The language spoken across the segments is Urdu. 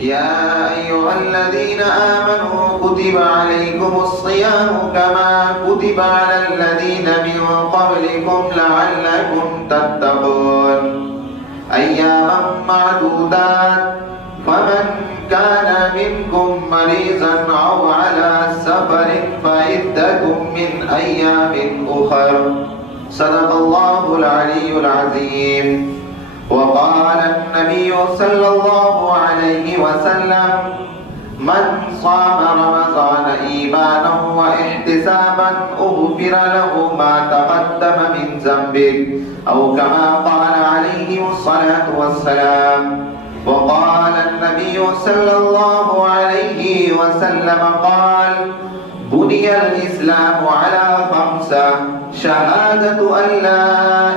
يا أيها الذين آمنوا كتب عليكم الصيام كما كتب على الذين من قبلكم لعلكم تتقون أياما معدودات فمن كان منكم مريضا أو على سفر فعدة من أيام أخر صدق الله العلي العظيم. وقال النبي صلى الله عليه وسلم من صام رمضان إيمانا واحتسابا أغفر له ما تقدم من ذنبه أو كما قال عليه الصلاة والسلام. وقال النبي صلى الله عليه وسلم قال بني الإسلام على خمسة شهادة أن لا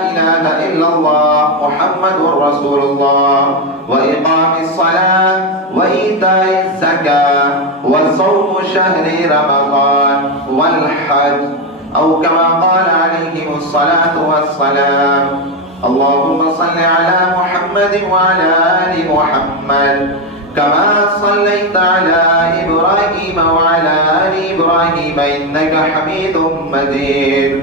إله إلا الله محمد رسول الله وإقام الصلاة وإيتاء الزكاة وصوم شهر رمضان والحج أو كما قال عليه الصلاة والسلام. اللهم صل على محمد وعلى آل محمد كما صليت على إبراهيم وعلى آل إبراهيم إنك حميد مجيد.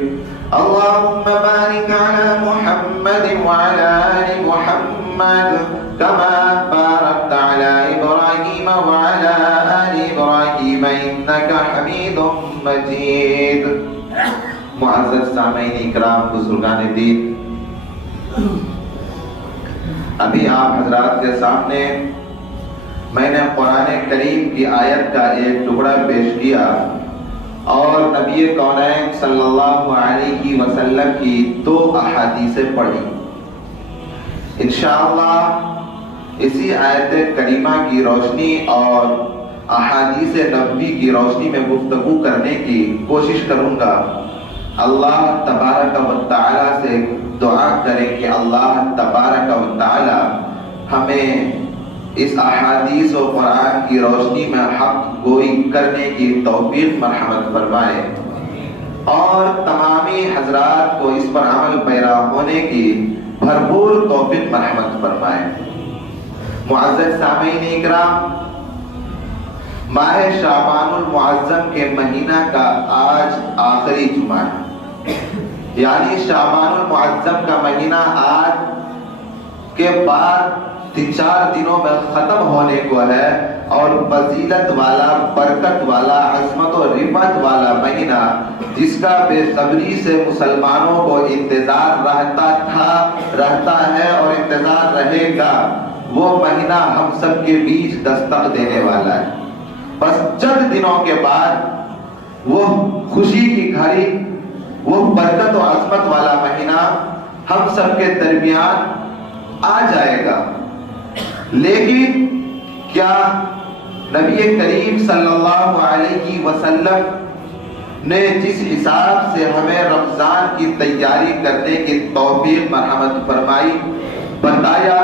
اللهم بارك على محمد وعلى آل محمد كما باركت على إبراهيم وعلى آل إبراهيم إنك حميد مجيد. معزز سامعین اکرام، بزرگان دین، ابھی آپ حضرات کے سامنے میں نے قرآن کریم کی آیت کا ایک ٹکڑا پیش کیا اور نبی کونین صلی اللہ علیہ وسلم کی 2 احادیثیں پڑھی. انشاءاللہ اسی آیت کریمہ کی روشنی اور احادیث نبوی کی روشنی میں گفتگو کرنے کی کوشش کروں گا. اللہ تبارک و تعالی سے دعا کریں کہ اللہ تبارک و تعالی ہمیں اس احادیث و قرآن کی روشنی میں حق گوئی کرنے کی توفیق مرحمت فرمائے اور تمامی حضرات کو اس پر عمل پیرا ہونے کی بھرپور توفیق مرحمت فرمائے. معزز سامعین اکرام، ماہ شعبان المعظم کے مہینہ کا آج آخری جمعہ ہے، یعنی شعبان المعظم کا مہینہ آج کے بعد 3-4 دنوں میں ختم ہونے کو ہے اور فضیلت والا، برکت والا، عظمت و رفعت والا مہینہ جس کا بے صبری سے مسلمانوں کو انتظار رہتا ہے اور انتظار رہے گا، وہ مہینہ ہم سب کے بیچ دستک دینے والا ہے. بس چند دنوں کے بعد وہ خوشی کی گھڑی، وہ برکت و عظمت والا مہینہ ہم سب کے درمیان آ جائے گا. لیکن کیا نبی کریم صلی اللہ علیہ وسلم نے جس حساب سے ہمیں رمضان کی تیاری کرنے کی توفیق مرحمت فرمائی، بتایا،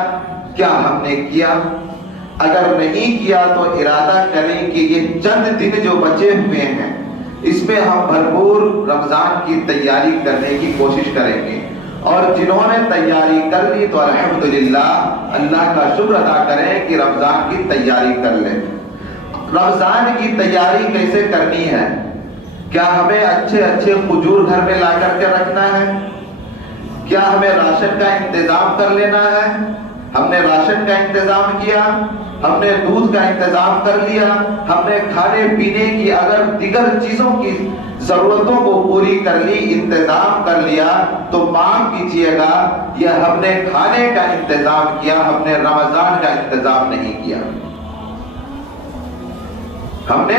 کیا ہم نے کیا؟ اگر نہیں کیا تو ارادہ کریں کہ یہ چند دن جو بچے ہوئے ہیں اس میں ہم بھرپور رمضان کی تیاری کرنے کی کوشش کریں گے، اور جنہوں نے تیاری کر لی تو الحمدللہ اللہ کا شکر ادا کریں کہ رمضان کی تیاری کر لیں. رمضان کی تیاری کیسے کرنی ہے؟ کیا ہمیں اچھے کھجور گھر میں لا کر کے رکھنا ہے؟ کیا ہمیں راشن کا انتظام کر لینا ہے؟ ہم نے راشن کا انتظام کیا، ہم نے دودھ کا انتظام کر لیا، ہم نے کھانے پینے کی اگر دیگر چیزوں کی ضرورتوں کو پوری کر لی، انتظام کر لیا، تو معاف کیجیے گا یہ ہم نے کھانے کا انتظام کیا، ہم نے رمضان کا انتظام نہیں کیا. ہم نے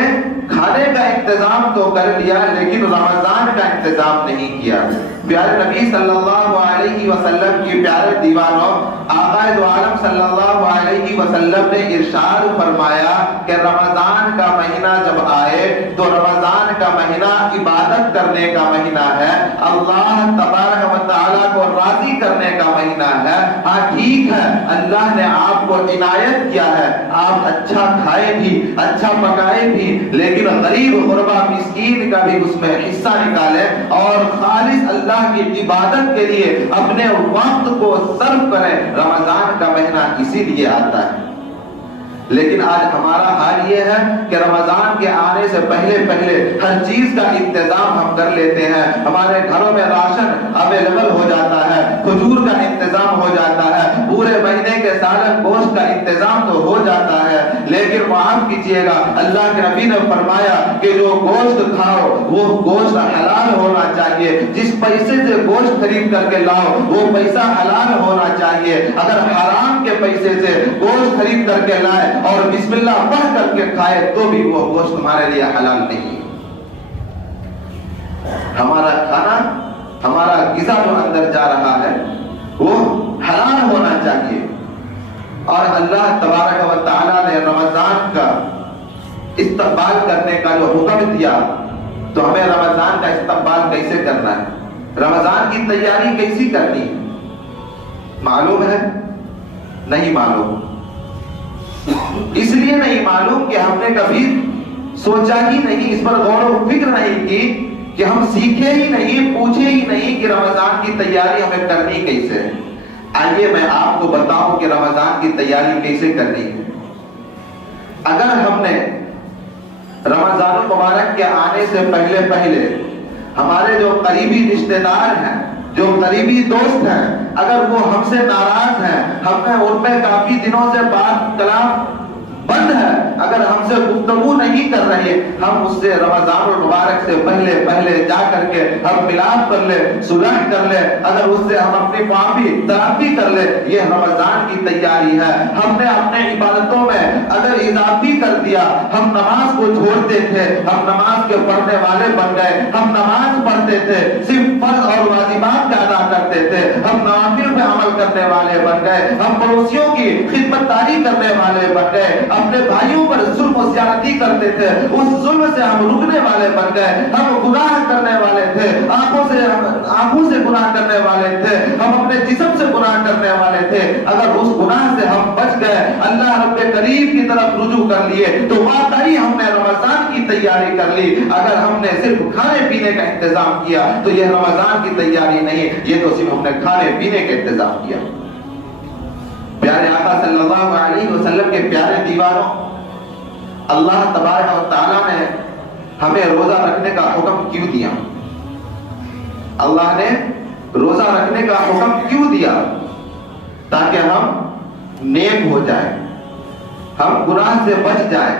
کھانے کا انتظام تو کر لیا لیکن رمضان کا انتظام نہیں کیا. پیارے نبی صلی اللہ علیہ وسلم کی پیارے دیوانوں، آقا دو عالم صلی اللہ علیہ وسلم نے ارشاد فرمایا کہ رمضان کا مہینہ جب آئے تو رمضان کا مہینہ عبادت کرنے کا مہینہ ہے، اللہ تبارک و تعالیٰ کو راضی کرنے کا مہینہ ہے. ہاں ٹھیک ہے، اللہ نے آپ کو عنایت کیا ہے، آپ اچھا کھائے بھی، اچھا پکائے بھی، لیکن غریب غربا مسکین کا بھی اس میں حصہ نکالے اور خالص اللہ کی عبادت کے لیے اپنے وقت کو صرف کریں. رمضان کا مہینہ اسی لیے آتا ہے. لیکن آج ہمارا حال یہ ہے کہ رمضان کے آنے سے پہلے پہلے ہر چیز کا انتظام ہم کر لیتے ہیں. ہمارے گھروں میں راشن اویلیبل ہو جاتا ہے, کھجور کا انتظام ہو جاتا ہے, پورے مہینے کے سالن گوشت کا انتظام تو ہو جاتا ہے. لیکن معاف کیجیے گا, اللہ کے نبی نے فرمایا کہ جو گوشت کھاؤ وہ گوشت حلال ہونا چاہیے. جس پیسے سے گوشت خرید کر کے لاؤ وہ پیسہ حلال ہونا چاہیے. اگر حرام کے پیسے سے گوشت خرید کر کے لائے اور بسم اللہ پڑھ کر کے کھائے تو بھی وہ گوشت تمہارے لیے حلال نہیں. ہمارا کھانا, ہمارا غذا جو اندر جا رہا ہے وہ حلال ہونا چاہیے. اور اللہ تبارک و تعالیٰ نے رمضان کا استقبال کرنے کا جو حکم دیا تو ہمیں رمضان کا استقبال کیسے کرنا ہے, رمضان کی تیاری کیسی کرنی ہے, معلوم ہے؟ نہیں معلوم. اس لیے نہیں معلوم کہ ہم نے کبھی سوچا ہی نہیں, اس پر غور و فکر نہیں کی کہ ہم سیکھے ہی نہیں, پوچھے ہی نہیں کہ رمضان کی تیاری ہمیں کرنی کیسے ہے. آئیے میں آپ کو بتاؤں کہ رمضان کی تیاری کیسے کرنی ہے. اگر ہم نے رمضان المبارک کے آنے سے پہلے پہلے ہمارے جو قریبی رشتہ دار ہیں, جو قریبی دوست ہیں, اگر وہ ہم سے ناراض ہیں, ہم نے ان میں کافی دنوں سے بات کلام بند ہے, اگر ہم سے گفتگو نہیں کر رہے, ہم اس سے رمضان المبارک سے پہلے پہلے جا کر کے ہم ملاپ کر لے, صلح کر لے, اگر اس سے ہم اپنی معافی تلافی کر لے, یہ رمضان کی تیاری ہے. ہم نے اپنے عبادتوں میں اگر اضافی کر دیا, ہم نماز کو چھوڑتے تھے, ہم نماز کے پڑھنے والے بن گئے, ہم نماز پڑھتے تھے, صرف فرض اور واجبات کا ادا کرتے تھے, ہم نوافل میں عمل کرنے والے بن گئے, ہم پڑوسیوں کی خدمت داری کرنے والے بن گئے, اپنے بھائیوں پر ظلم و زیادتی کرتے تھے, اس ظلم سے ہم رکنے والے بن گئے, ہم گناہ کرنے والے تھے, آنکھوں سے گناہ کرنے والے تھے, ہم اپنے جسم سے گناہ کرنے والے تھے. اگر اس گناہ سے ہم بچ گئے, اللہ رب کریم کی طرف رجوع کر لیے, تو واقعی ہم نے رمضان کی تیاری کر لی. اگر ہم نے صرف کھانے پینے کا انتظام کیا تو یہ رمضان کی تیاری نہیں, یہ تو صرف ہم نے کھانے پینے کا انتظام کیا. پیارے آقا صلی اللہ علیہ وسلم کے پیارے دیوانوں, اللہ تبارک و تعالیٰ نے ہمیں روزہ رکھنے کا حکم کیوں دیا؟ اللہ نے روزہ رکھنے کا حکم کیوں دیا؟ تاکہ ہم نیک ہو جائیں, ہم گناہ سے بچ جائیں.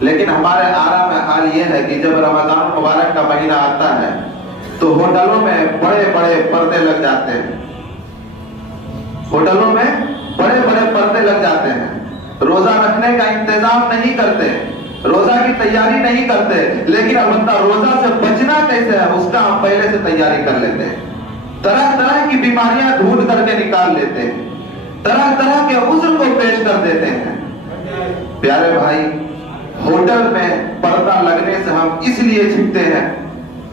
لیکن ہمارے آرا میں حال یہ ہے کہ جب رمضان مبارک کا مہینہ آتا ہے تو ہوٹلوں میں بڑے بڑے پردے لگ جاتے ہیں, ہوٹلوں میں بڑے بڑے پردے لگ جاتے ہیں, روزہ رکھنے کا انتظام نہیں کرتے, روزہ کی تیاری نہیں کرتے. لیکن البتہ روزہ سے بچنا کیسے ہے اس کا ہم پہلے سے تیاری کر لیتے ہیں. طرح طرح کی بیماریاں ڈھونڈ کر کے نکال لیتے ہیں, طرح طرح کے عذر کو پیش کر دیتے ہیں. پیارے بھائی, ہوٹل میں پردہ لگنے سے ہم اس لیے چھپتے ہیں,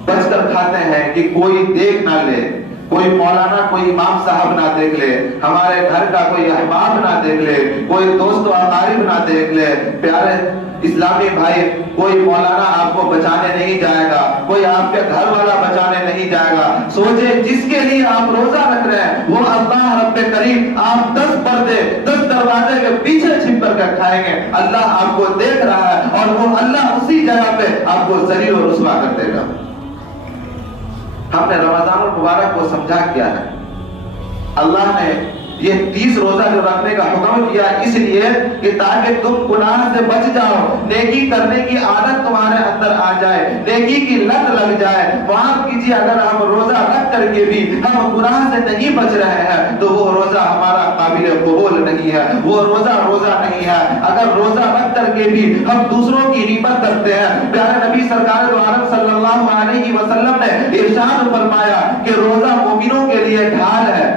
بچ کر کھاتے ہیں کہ کوئی دیکھ نہ لے, کوئی مولانا کوئی امام صاحب نہ دیکھ لے, ہمارے گھر کا کوئی احباب نہ دیکھ لے, کوئی دوست و اقارب نہ دیکھ لے. پیارے اسلامی بھائی, کوئی مولانا آپ کو بچانے نہیں جائے گا, کوئی آپ کے گھر والا بچانے نہیں جائے گا. سوچے جس کے لیے آپ روزہ رکھ رہے ہیں وہ اللہ رب کریم آپ 10 پردے 10 دروازے کے پیچھے چھپ کر کے کھائیں گے. اللہ آپ کو دیکھ رہا ہے اور وہ اللہ اسی جگہ پہ آپ کو ذلیل و رسوا کر دے گا. ہم نے رمضان المبارک کو سمجھا کیا ہے. اللہ نے یہ 30 روزہ جو رکھنے کا حکم کیا اس لیے کہ تاکہ تم گناہ سے بچ جاؤ, نیکی کرنے کی عادت تمہارے اندر آ جائے, نیکی کی لت لگ جائے. معاف کیجیے, اگر ہم روزہ رکھ کر کے بھی ہم گناہ سے نہیں بچ رہے ہیں تو وہ روزہ ہمارا قابل قبول نہیں ہے, وہ روزہ نہیں ہے. اگر روزہ رکھ کر کے بھی ہم دوسروں کی غیبت کرتے ہیں, پیارے نبی سرکار دو عالم صلی اللہ علیہ وسلم نے ارشاد فرمایا کہ روزہ مومنوں کے لیے ڈھال ہے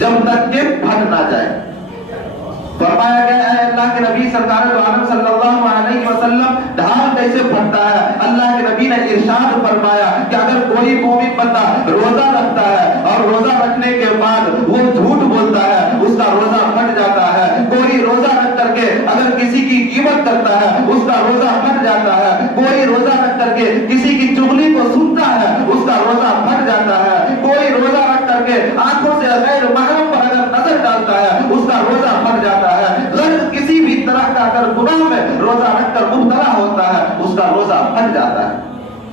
جب تک کہ پھٹ نہ جائے. فرمایا گیا ہے اللہ کے نبی سرکار دو عالم صلی اللہ علیہ وسلم ڈھال کیسے پھٹتا ہے؟ اللہ کے نبی نے ارشاد فرمایا کہ اگر کوئی مومن بندہ روزہ رکھتا ہے اور روزہ رکھنے کے بعد وہ جھوٹ بولتا ہے اس کا روزہ پھٹ جاتا ہے. کوئی روزہ رکھ کر کے اگر کسی کی قیمت کرتا ہے اس کا روزہ پھٹ جاتا ہے. کوئی روزہ رکھ کر کے کسی کی چغلی کو سنتا ہے اس کا روزہ پھٹ جاتا ہے. کوئی روزہ رکھ کر کے آنکھوں سے غیر محرم پر اگر نظر ڈالتا ہے اس کا روزہ پھٹ جاتا ہے.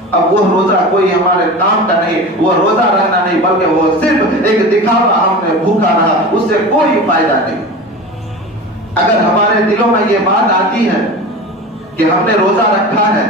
اب وہ روزہ کوئی ہمارے کام کا نہیں، وہ روزہ رہنا نہیں، بلکہ وہ صرف ایک دکھاوا، ہم نے بھوکا رہا، اس سے کوئی فائدہ نہیں۔ اگر ہمارے دلوں میں یہ بات آتی ہے کہ ہم نے روزہ رکھا ہے،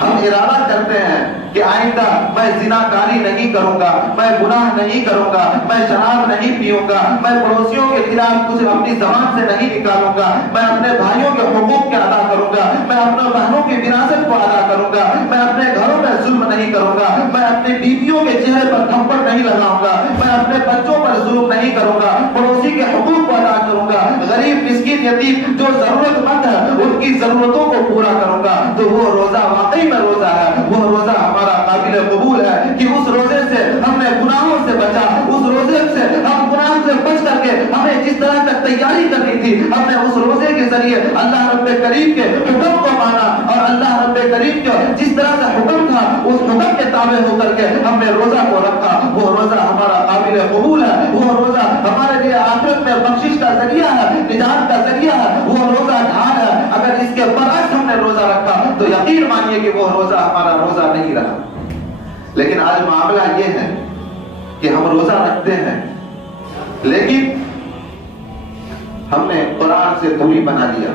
ہم ارادہ کرتے ہیں کہ آئندہ میں زناکاری نہیں کروں گا، میں گناہ نہیں کروں گا، میں شراب نہیں پیوں گا، میں پڑوسیوں کے خلاف کچھ اپنی زبان سے نہیں نکالوں گا، میں اپنے بھائیوں کے حقوق کے ادا کروں گا، میں اپنے بہنوں کی وراثت کو ادا کروں گا، میں اپنے گھروں میں ظلم نہیں کروں گا، میں اپنی بیویوں کے چہرے پر تھپڑ نہیں لگاؤں گا، میں اپنے بچوں پر ظلم نہیں کروں گا، پڑوسی کے حقوق کو ادا کروں گا، غریب مسکین یتیم جو ضرورت مند ہے ان کی ضرورتوں کو پورا کروں گا، تو وہ روزہ واقعی میں روزہ ہے، وہ روزہ ہمارا قابل قبول ہے کہ اس روزے سے ہم نے گناہوں سے بچا، اس روزے سے ہم گناہ سے بچ کر کے ہمیں جس طرح کا تیاری کرنی تھی، ہم نے اس روزے کے ذریعے اللہ رب کریم کے حکم کو مانا، اور اللہ رب کریم کے جس طرح سے حکم تھا اس حکم کے تابع ہو کر کے ہم نے روزہ کو رکھا، وہ روزہ ہمارا قابل قبول ہے، وہ روزہ ہمارے لیے آخرت میں بخشش کا ذریعہ ہے، نجات کا ذریعہ ہے، وہ روزہ ڈھال ہے۔ اگر اس کے برعکس ہم نے روزہ رکھا تو یقین مانیے کہ وہ روزہ ہمارا روزہ نہیں رہا۔ لیکن آج معاملہ یہ ہے کہ ہم روزہ رکھتے ہیں لیکن ہم نے قرآن سے دوری بنا لیا،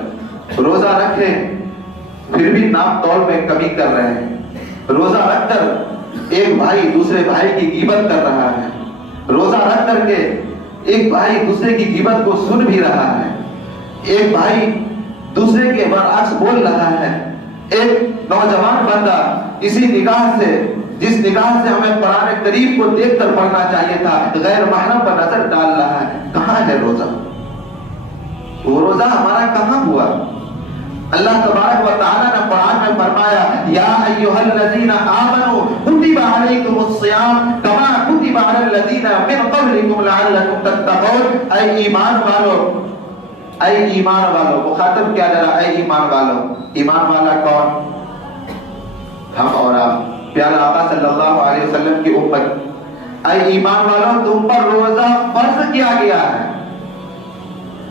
روزہ رکھے پھر بھی ناپ تول میں کمی کر رہے ہیں، روزہ رکھ کر ایک بھائی دوسرے بھائی کی غیبت کر رہا ہے، روزہ رکھ کر کے ایک بھائی دوسرے کی غیبت کو سن بھی رہا ہے، ایک بھائی دوسرے کے برعکس بول رہا ہے، ایک نوجوان بندہ اسی نگاہ سے جس نگاہ سے ہمیں قرآن کریم کو دیکھ کر پڑھنا چاہیے تھا غیر محرم پر نظر ڈال رہا ہے۔ کہاں ہے روزہ؟ وہ روزہ ہمارا کہاں ہوا؟ اللہ تبارک و تعالی نے قرآن میں فرمایا یا ایھا الذین آمنوا کتب علیکم الصیام کما کتب علی الذین من قبلکم لعلکم تتقون۔ اے ایمان والو، اے ایمان والو، مخاطب کیا جا رہا ہے؟ اے ایمان والو۔ ایمان والا کون؟ ہم اور آپ، پیارا آقا صلی اللہ علیہ وسلم کی امت۔ اے ایمان والو، تم پر روزہ فرض کیا گیا ہے۔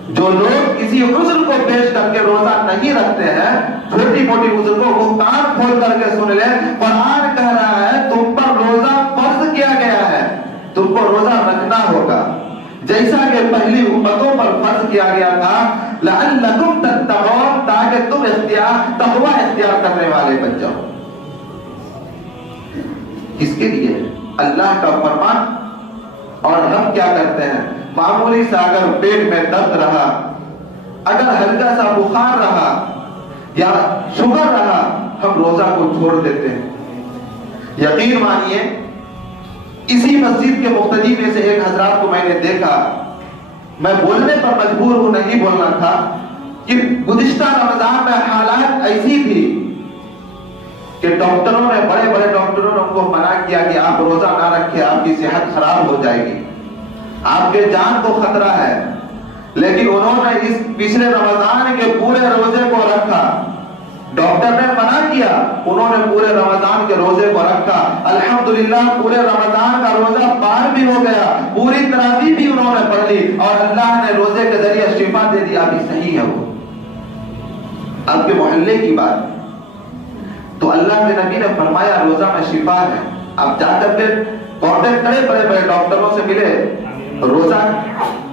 جو لوگ کسی عذر کو پیش کر کے روزہ نہیں رکھتے ہیں، چھوٹی موٹی عذر کو وہ کان کھول کر کے سن لیں، قرآن کہہ رہا ہے تم پر روزہ فرض کیا گیا ہے، تم کو روزہ رکھنا ہوگا، جیسا کہ پہلی امتوں پر فرض کیا گیا تھا، لعلکم تتقون، تاکہ تم تقوی اختیار کرنے والے بن جاؤ۔ کس کے لیے؟ اللہ کا فرمان۔ اور ہم کیا کرتے ہیں؟ معمولی سا اگر پیٹ میں درد رہا، اگر ہلکا سا بخار رہا یا شوگر رہا، ہم روزہ کو چھوڑ دیتے ہیں۔ یقین مانیے اسی مسجد کے مقتدی میں سے ایک حضرات کو میں نے دیکھا، میں بولنے پر مجبور ہوں، نہیں بولنا تھا، کہ گزشتہ رمضان میں حالات ایسی تھی کہ ڈاکٹروں نے، بڑے بڑے ڈاکٹروں نے ان کو منع کیا کہ آپ روزہ نہ رکھیں، آپ کی صحت خراب ہو جائے گی، آپ کے جان کو خطرہ ہے، لیکن انہوں نے اس پچھلے رمضان کے پورے روزے کو رکھا۔ ڈاکٹر نے منع کیا، انہوں نے پورے رمضان کے روزے کو رکھا، الحمدللہ پورے رمضان کا روزہ پار بھی ہو گیا، پوری تراویح بھی انہوں نے پڑھ لی، اور اللہ نے روزے کے ذریعے شفا دے دی۔ ابھی صحیح ہے وہ، آپ کے محلے کی بات۔ تو اللہ کے نبی نے فرمایا روزہ میں شفا ہے۔ اب جا کر کے کانٹیکٹ کرے، بڑے بڑے ڈاکٹروں سے ملے، روزہ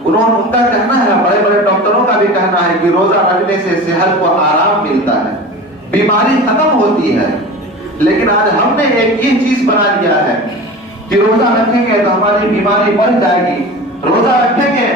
ان کا کہنا ہے، بڑے بڑے ڈاکٹروں کا بھی کہنا ہے کہ روزہ رکھنے سے صحت کو آرام ملتا ہے، بیماری ختم ہوتی ہے۔ لیکن آج ہم نے ایک یہ چیز بنا لیا ہے کہ روزہ رکھیں گے تو ہماری بیماری بڑھ جائے گی، روزہ رکھیں گے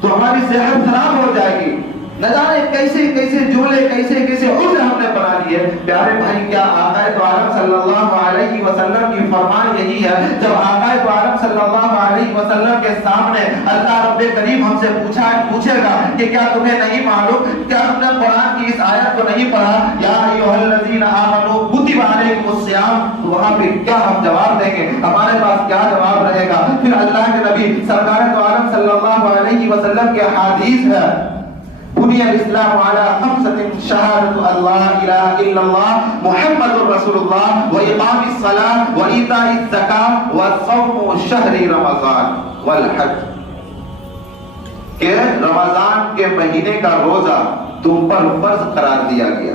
تو ہماری صحت خراب ہو جائے گی، نہ جانے کیسے کیسے جملے، کیسے کیسے عذر ہم نے بنا لیے۔ پیارے بھائی، کیا آقا تو عالم صلی اللہ علیہ وسلم کی فرمان یہی ہے؟ جب آقا تو عالم صلی اللہ علیہ وسلم کے سامنے اللہ رب کریم ہم سے پوچھے گا کہ کیا تمہیں نہیں معلوم، کیا تم نے قرآن کی اس آیت کو نہیں پڑھا، یا ایھا الذین آمنوا کتب علیکم الصیام، تو وہاں پہ کیا ہم جواب دیں گے؟ ہمارے پاس کیا جواب رہے گا؟ پھر اللہ کے نبی سرکار تو عالم صلی اللہ علیہ وسلم کے حدیث ہے، بنی الاسلام علی خمسۃ شہادۃ اللہ الہ الا اللہ محمد رسول اللہ واقام الصلاۃ وایتاء الزکاۃ وصوم شہر رمضان والحج، کہ رمضان کے مہینے کا روزہ تم پر فرض قرار دیا گیا۔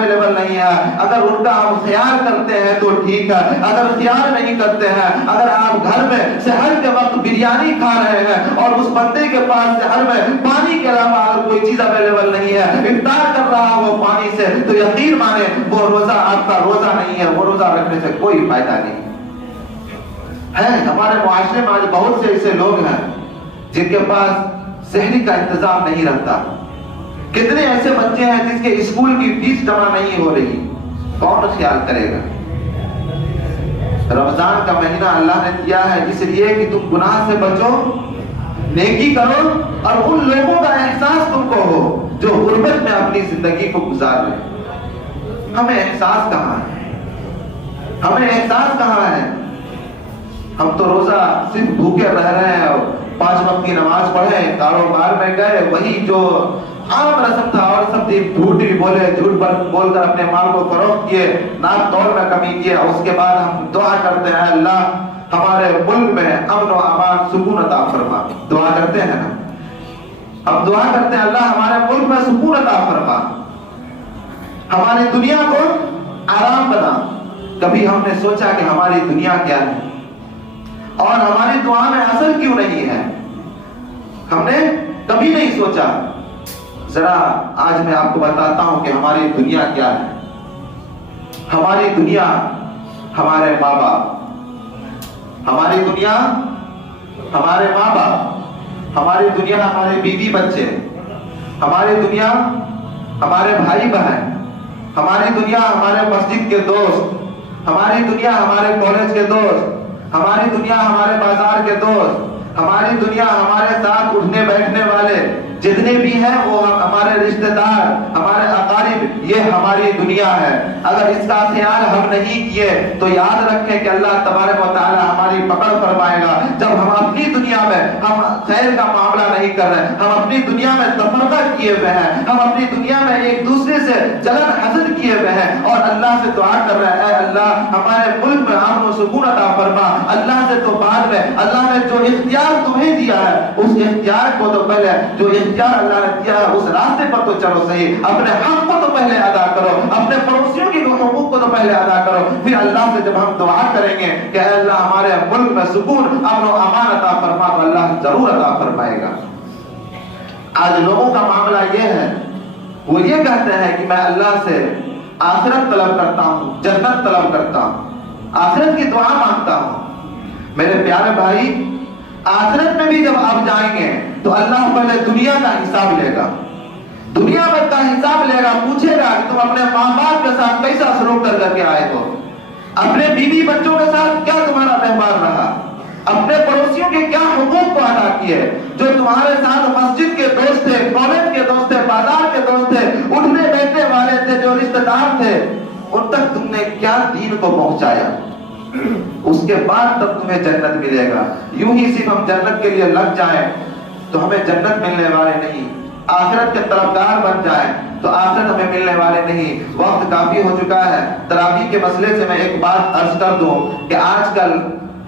اویلیبل نہیں ہے، اگر ان کا آپ خیال کرتے ہیں تو ٹھیک ہے، اگر خیال نہیں کرتے ہیں، اگر آپ گھر میں سحر کے وقت بریانی کھا رہے ہیں اور اس بندے کے پاس سحر میں پانی کے علاوہ اگر کوئی چیز اویلیبل نہیں ہے، افطار کر رہا وہ پانی سے، تو یقین مانے وہ روزہ آپ کا روزہ نہیں ہے، وہ روزہ رکھنے سے کوئی فائدہ نہیں ہے۔ ہمارے معاشرے میں آج بہت سے ایسے لوگ ہیں جن کے پاس سحری کا انتظام نہیں رہتا۔ کتنے ایسے بچے ہیں جس کے اسکول کی فیس جمع نہیں ہو رہی، کون خیال کرے گا؟ رمضان کا مہینہ اللہ نے دیا ہے اس لیے کہ تم گناہ سے بچو، نیکی کرو، اور ان لوگوں کا احساس تم کو ہو جو غربت میں اپنی زندگی کو گزار رہے ہیں۔ ہمیں احساس کہاں ہے؟ ہمیں احساس کہاں ہے؟ ہم تو روزہ صرف بھوکے رہ رہے ہیں، 5 وقت کی نماز پڑھے، کاروبار میں گئے، وہی جو عام رسم تھا، اور سب جھوٹ بھی بولے، جھوٹ بول کر اپنے مال کو فروخت کیے، ناپ توڑ میں کمی کیے۔ اس کے بعد ہم دعا کرتے ہیں اللہ ہمارے ملک میں امن و امان سکون عطا فرما، دعا کرتے ہیں نا، ہم دعا کرتے ہیں اللہ ہمارے ملک میں سکون عطا فرما، ہماری دنیا کو آرام بنا۔ کبھی ہم نے سوچا کہ ہماری دنیا کیا ہے اور ہماری دعا میں اثر کیوں نہیں ہے؟ ہم نے کبھی نہیں سوچا۔ ذرا آج میں آپ کو بتاتا ہوں کہ ہماری دنیا کیا ہے۔ ہماری دنیا ہمارے ماں باپ، ہماری دنیا ہمارے ماں باپ، ہماری دنیا ہمارے بیوی بچے، ہماری دنیا ہمارے بھائی بہن، ہماری دنیا ہمارے مسجد کے دوست، ہماری دنیا ہمارے کالج کے دوست، ہماری دنیا ہمارے بازار کے دوست، ہماری دنیا ہمارے ساتھ اٹھنے بیٹھنے والے جتنے بھی ہیں وہ ہمارے رشتہ دار، ہمارے اقارب، یہ ہماری دنیا ہے۔ اگر اس کا خیال ہم نہیں کیے تو یاد رکھیں کہ اللہ تبارک و تعالی ہماری پکڑ فرمائے گا۔ جب ہم اپنی دنیا میں ہم خیر کا معاملہ نہیں کر رہے، ہم اپنی دنیا میں تفرقہ کیے ہوئے ہیں، ہم اپنی دنیا میں ایک دوسرے سے جلن حسد کیے ہوئے ہیں، اور اللہ سے دعا کر رہے ہیں اے اللہ ہمارے ملک میں امن و سکون عطا فرما۔ اللہ سے تو بعد میں، اللہ نے جو اختیار تمہیں دیا ہے اس اختیار کو تو پہلے، جو اختیار اللہ نے دیا ہے اس راستے پر تو چلو صحیح، اپنے حق کو تو پہلے ادا کرو، اپنے پڑوسیوں کی حقوق کو تو پہلے ادا کرو، پھر اللہ سے جب ہم دعا کریں گے کہ اے اللہ ہمارے ملک میں سکون امن و امان عطا فرما، تو اللہ ضرور عطا فرمائے گا۔ آج لوگوں کا معاملہ یہ ہے، وہ یہ کہتے ہیں کہ میں اللہ سے آخرت طلب کرتا ہوں، جنت طلب کرتا ہوں، آخرت کی دعا مانگتا ہوں۔ میرے پیارے بھائی، آخرت میں بھی جب آپ جائیں گے تو اللہ پہلے دنیا کا حساب لے گا، دنیا میں کا حساب لے گا، پوچھے گا کہ تم اپنے ماں باپ کے ساتھ کیسا سلوک کر کے آئے ہو، اپنے بیوی بچوں کے ساتھ کیا تمہارا ویوہار رہا، اپنے پڑوسیوں کے کیا حقوق کو ادا کیے، جو تمہارے ساتھ مسجد کے دوست تھے، کالج کے دوست تھے، بازار کے دوست تھے، اٹھنے بیٹھنے والے تھے، جو رشتہ دار تھے، ان تک تم نے کیا دین کو پہنچایا، اس کے بعد تب تمہیں جنت ملے گا۔ یوں ہی صرف ہم جنت کے لیے لگ جائیں تو ہمیں جنت ملنے والے نہیں، آخرت کے طرفدار بن جائیں تو آخرت ہمیں ملنے والے نہیں۔ وقت کافی ہو چکا ہے، تراویح کے مسئلے سے میں ایک بات عرض کر دوں کہ آج کل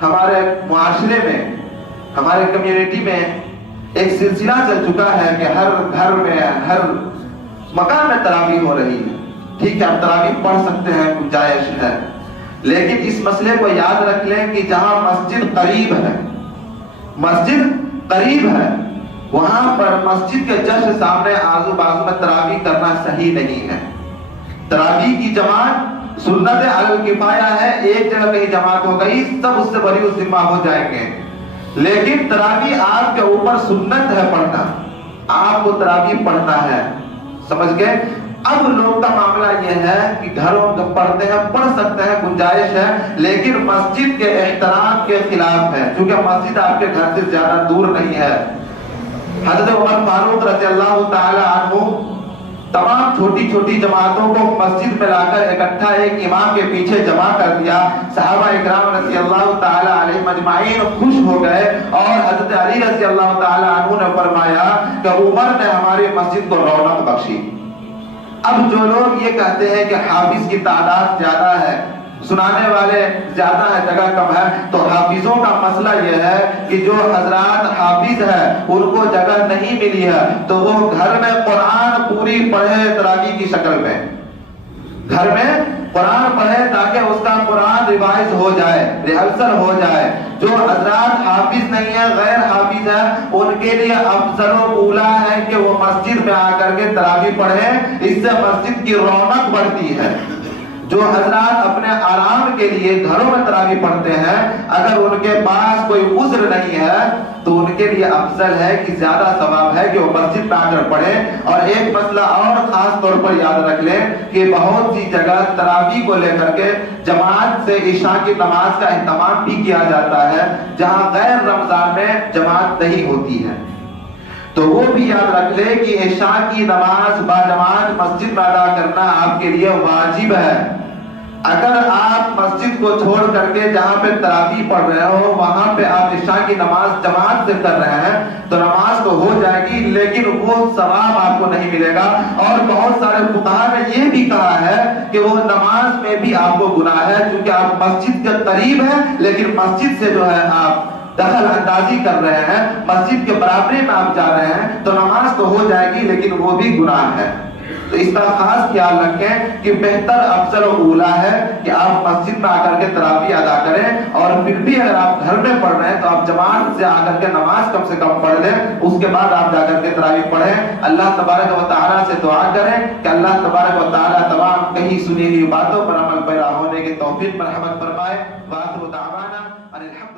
ہمارے معاشرے میں، ہمارے کمیونٹی میں ایک سلسلہ چل چکا ہے کہ ہر گھر میں، ہر مکان میں تراویح ہو رہی ہے۔ ٹھیک ہے، ہم تراویح پڑھ سکتے ہیں، گنجائش ہے، لیکن اس مسئلے کو یاد رکھ لیں کہ جہاں مسجد قریب ہے، مسجد قریب ہے، وہاں پر مسجد کے جشن سامنے آزو بازو میں تراویح کرنا صحیح نہیں ہے۔ تراویح کی جماعت سنت علی الکفایہ ہے، ایک جگہ کہیں جماعت ہو گئی سب اس سے بری ذمہ ہو جائیں گے، لیکن تراویح آپ کے اوپر سنت ہے پڑھنا، آپ کو تراویح پڑھنا ہے، سمجھ گئے؟ اب لوگ کا معاملہ یہ ہے کہ گھروں میں پڑھتے ہیں، پڑھ سکتے ہیں، گنجائش ہے، لیکن مسجد کے احترام کے خلاف ہے، کیونکہ مسجد آپ کے گھر سے زیادہ دور نہیں ہے۔ حضرت عمر فاروق رضی اللہ تعالی عنہ تمام چھوٹی چھوٹی جماعتوں کو مسجد میں لا کر اکٹھا ایک امام کے پیچھے جمع کر دیا، صحابہ اکرام رضی اللہ تعالی علیہم اجمعین خوش ہو گئے، اور حضرت علی رضی اللہ تعالی عنہ نے فرمایا کہ عمر نے ہماری مسجد کو رونق بخشی۔ اب جو لوگ یہ کہتے ہیں کہ حافظ کی تعداد زیادہ ہے، سنانے والے زیادہ ہے، جگہ کم ہے، تو حافظوں کا مسئلہ یہ ہے کہ جو حضرات حافظ ہے ان کو جگہ نہیں ملی ہے تو وہ گھر میں قرآن پوری پڑھے تراویح کی شکل میں، گھر میں قرآن پڑھے تاکہ اس کا قرآن ریوائز ہو جائے، ریہرسل ہو جائے۔ جو حضرات حافظ نہیں ہیں، غیر حافظ ہیں، ان کے لیے افضل و اولا ہے کہ وہ مسجد میں آ کر کے تراویح پڑھیں، اس سے مسجد کی رونق بڑھتی ہے۔ جو حضرات اپنے آرام کے لیے گھروں میں تراویح پڑھتے ہیں، اگر ان کے پاس کوئی عذر نہیں ہے تو ان کے لیے افضل ہے کہ زیادہ ثواب ہے کہ وہ مسجد میں آ کر پڑھیں۔ اور ایک مسئلہ اور خاص طور پر یاد رکھ لیں کہ بہت سی جگہ تراویح کو لے کر کے جماعت سے عشاء کی نماز کا اہتمام بھی کیا جاتا ہے، جہاں غیر رمضان میں جماعت نہیں ہوتی ہے، تو وہ بھی یاد رکھ لیں کہ عشاء کی نماز باجماعت مسجد میں ادا کرنا آپ کے لیے واجب ہے۔ اگر آپ مسجد کو چھوڑ کر کے جہاں پہ تراویح پڑھ رہے ہو وہاں پہ آپ عشاء کی نماز جماعت سے کر رہے ہیں تو نماز تو ہو جائے گی، لیکن وہ ثواب آپ کو نہیں ملے گا۔ اور بہت سارے فقہا نے یہ بھی کہا ہے کہ وہ نماز میں بھی آپ کو گناہ ہے، کیونکہ آپ مسجد کے قریب ہیں لیکن مسجد سے جو ہے آپ دخل اندازی کر رہے ہیں، مسجد کے برابری میں آپ جا رہے ہیں، تو نماز تو ہو جائے گی لیکن وہ بھی گناہ ہے۔ تو اس کا خاص خیال رکھیں کہ بہتر افضل و اولا ہے کہ آپ مسجد میں آ کر کے تراویح ادا کریں، اور پھر بھی اگر آپ گھر میں پڑھ رہے ہیں تو آپ جماعت سے آ کر کے نماز کم سے کم پڑھ لیں، اس کے بعد آپ جا کر کے تراویح پڑھیں۔ اللہ تبارک و تعالیٰ سے دعا کریں کہ اللہ تبارک و تعالیٰ تمام کہیں سنی ہوئی باتوں پر عمل پیرا ہونے کی توفیق مرحمت فرمائے۔ وآخر دعوانا ان الحمد